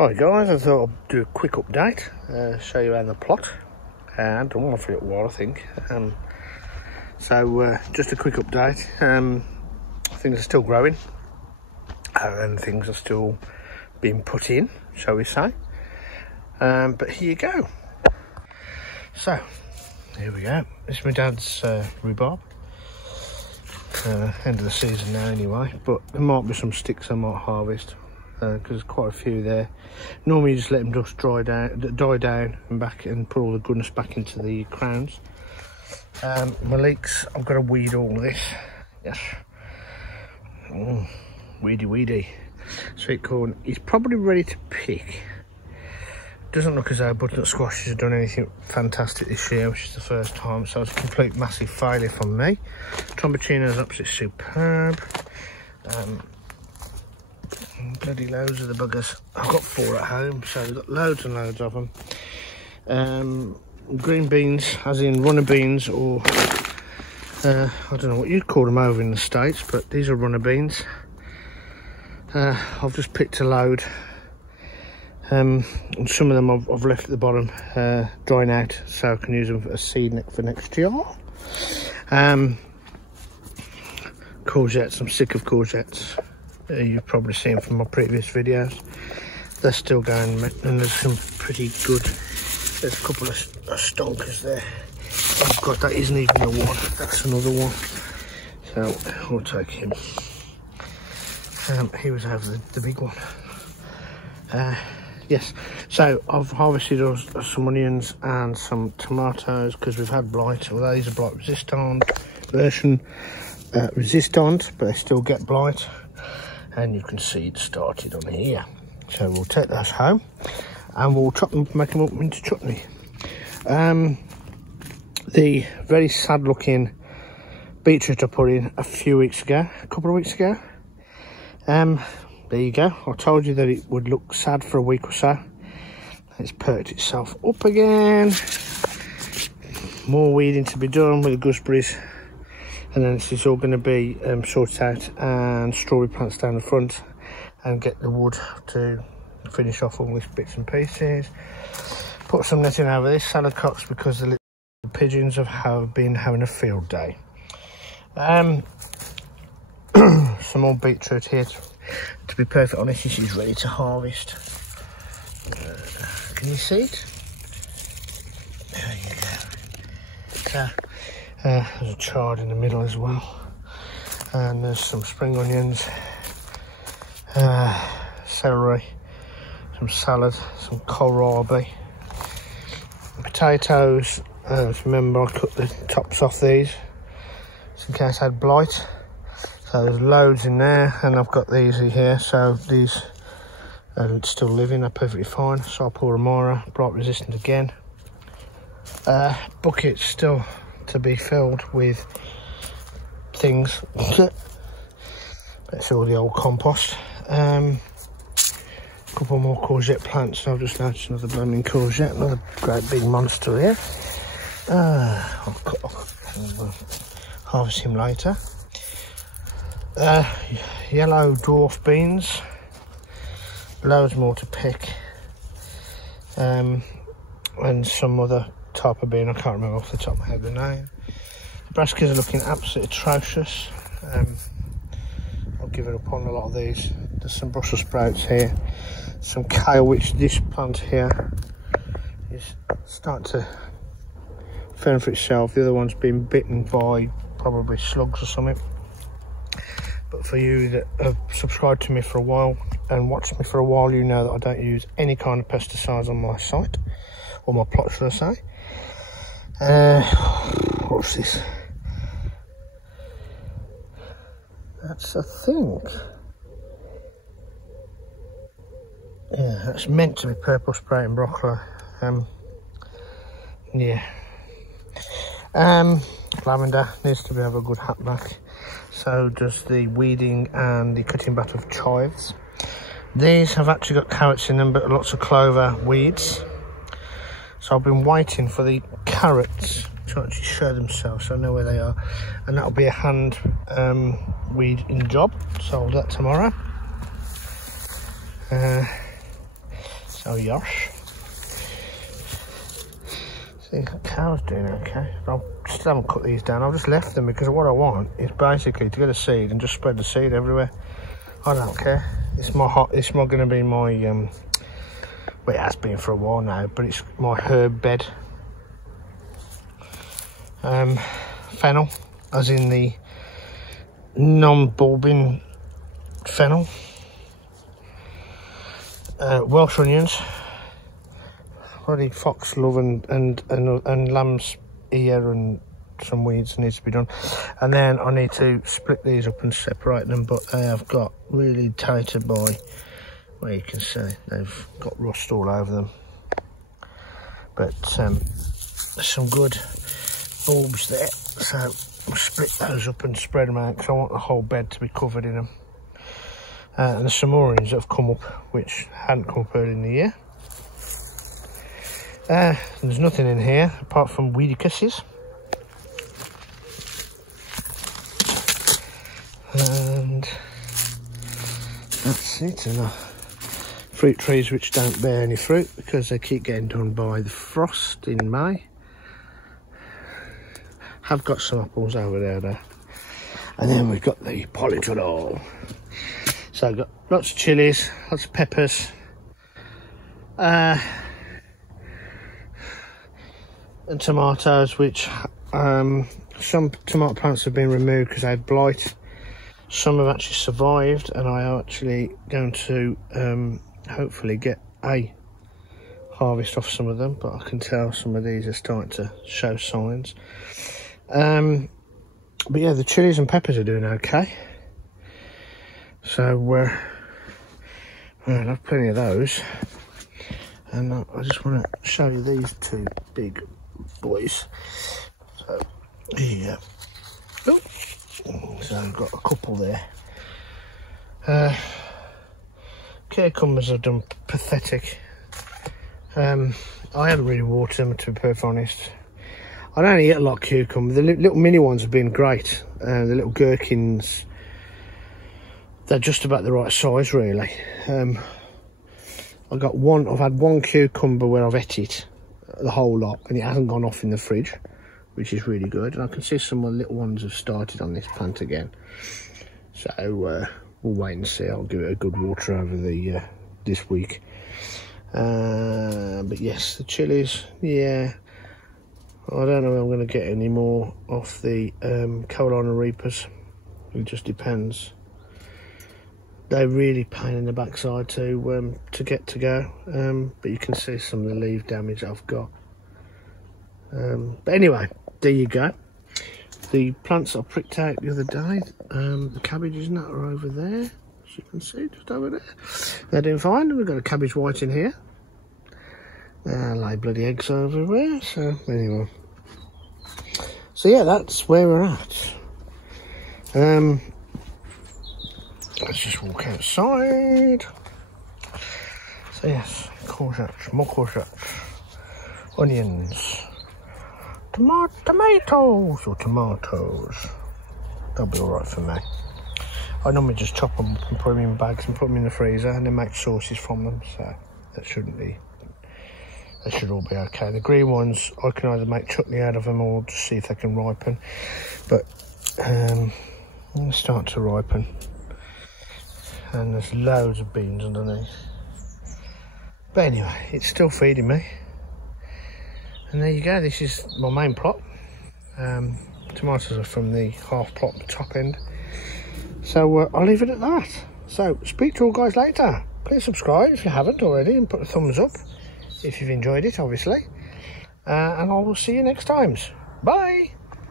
Right guys, I thought I'd do a quick update, show you around the plot. I've done one for a little while I think. Just a quick update. Things are still growing and things are still being put in, shall we say. But here you go. So, here we go. This is my dad's rhubarb. End of the season now anyway, but there might be some sticks I might harvest. Because there's quite a few there. Normally you just let them just die down and back and put all the goodness back into the crowns. My leeks, I've got to weed all this. Yes. Weedy. Sweet corn. He's probably ready to pick. Doesn't look as though butternut squashes have done anything fantastic this year, which is the first time, so it's a complete massive failure from me. Tromboncino's absolutely superb. Bloody loads of the buggers. I've got 4 at home, so we've got loads and loads of them. Green beans, as in runner beans, or I don't know what you'd call them over in the States, but these are runner beans. I've just picked a load, and some of them I've left at the bottom drying out, so I can use them as seed for next year. Courgettes, I'm sick of courgettes. You've probably seen from my previous videos. They're still going, and there's some pretty good. There's a couple of stonkers there. Oh god, that isn't even the one. That's another one. So we'll take him. He was over the big one. Yes. So I've harvested some onions and some tomatoes because we've had blight. Although these are blight resistant version, resistant, but they still get blight. And you can see it started on here. So we'll take those home and we'll chop them, make them up into chutney. The very sad looking beetroot I put in a couple of weeks ago. There you go. I told you that it would look sad for a week or so. It's perked itself up again. More weeding to be done with the gooseberries. And then this is all going to be sorted out, and strawberry plants down the front, and get the wood to finish off all these bits and pieces. Put some netting over this salad cots because the little pigeons have been having a field day. Some more beetroot here. To be perfectly honest, this is ready to harvest. Can you see it? There you go. There's a chard in the middle as well, and there's some spring onions, celery, some salad, some kohlrabi, potatoes. Remember, I cut the tops off these just in case I had blight. So there's loads in there, and I've got these here, so these are still living, they're perfectly fine. Sarpura mora, blight resistant again. Buckets still to be filled with things. That's all the old compost. A couple more courgette plants. I've just noticed another blooming courgette, another great big monster here. I'll harvest him later. Yellow dwarf beans, loads more to pick, and some other type of bean, I can't remember off the top of my head the name. The brassicas are looking absolutely atrocious. I'll give it up on a lot of these. There's some Brussels sprouts here, some kale, which this plant here is starting to fend for itself. The other one's been bitten by probably slugs or something. But for you that have subscribed to me for a while and watched me for a while, you know that I don't use any kind of pesticides on my site, or my plot should I say. What's this? That's I think. Yeah, that's meant to be purple sprouting broccoli. Yeah. Lavender needs to have a good hat back. So does the weeding and the cutting back of chives. These have actually got carrots in them, but lots of clover weeds. So I've been waiting for the carrots to actually show themselves, so I know where they are, and that'll be a hand weeding job, so I'll do that tomorrow. So yosh. See, the cow's doing okay. I still haven't cut these down. I've just left them because what I want is basically to get a seed and just spread the seed everywhere. I don't care. It's not going to be my well, it has been for a while now, but it's my herb bed. Fennel, as in the non-bulbing fennel. Welsh onions. Probably foxglove and lamb's ear and some weeds needs to be done. And then I need to split these up and separate them, but they have got really tainted by, well, you can see they've got rust all over them. But there's some good bulbs there, so I'll split those up and spread them out because I want the whole bed to be covered in them. And there's some oranges that have come up which hadn't come up early in the year. There's nothing in here apart from weedy kisses. And that's it. And fruit trees which don't bear any fruit because they keep getting done by the frost in May. Have got some apples over there though. And then we've got the polytunnel. So I've got lots of chilies, lots of peppers, and tomatoes, which some tomato plants have been removed because they had blight. Some have actually survived, and I am actually going to hopefully get a harvest off some of them, but I can tell some of these are starting to show signs. But yeah, the chilies and peppers are doing okay. So I'll have plenty of those. And I just want to show you these two big boys. So yeah. Oh. So I've got a couple there. Cucumbers have done pathetic. I haven't really watered them, to be perfectly honest. I don't eat a lot of cucumber. The little mini ones have been great. The little gherkins, they're just about the right size, really. I've had one cucumber where I've ate it, the whole lot, and it hasn't gone off in the fridge, which is really good. And I can see some of the little ones have started on this plant again. So we'll wait and see. I'll give it a good water over the this week. But yes, the chilies, yeah. I don't know if I'm going to get any more off the Carolina Reapers. It just depends. They're really pain in the backside to get to go. But you can see some of the leaf damage I've got. But anyway, there you go. The plants I pricked out the other day, the cabbages and that are over there, as you can see, just over there. They're doing fine. We've got a cabbage white in here. Lay bloody eggs everywhere. So anyway, so yeah, that's where we're at. Let's just walk outside. So yes, courgettes, more courgettes, onions, tomatoes. That'll be alright for me. I normally just chop them up and put them in bags and put them in the freezer and then make sauces from them, so that shouldn't be, they should all be okay. The green ones, I can either make chutney out of them or just see if they can ripen, but they're starting to ripen. And there's loads of beans underneath. But anyway, it's still feeding me. And there you go, this is my main plot. Tomatoes are from the half plot, the top end. So I'll leave it at that. So speak to you all guys later. Please subscribe if you haven't already and put a thumbs up if you've enjoyed it, obviously. And I will see you next time. Bye!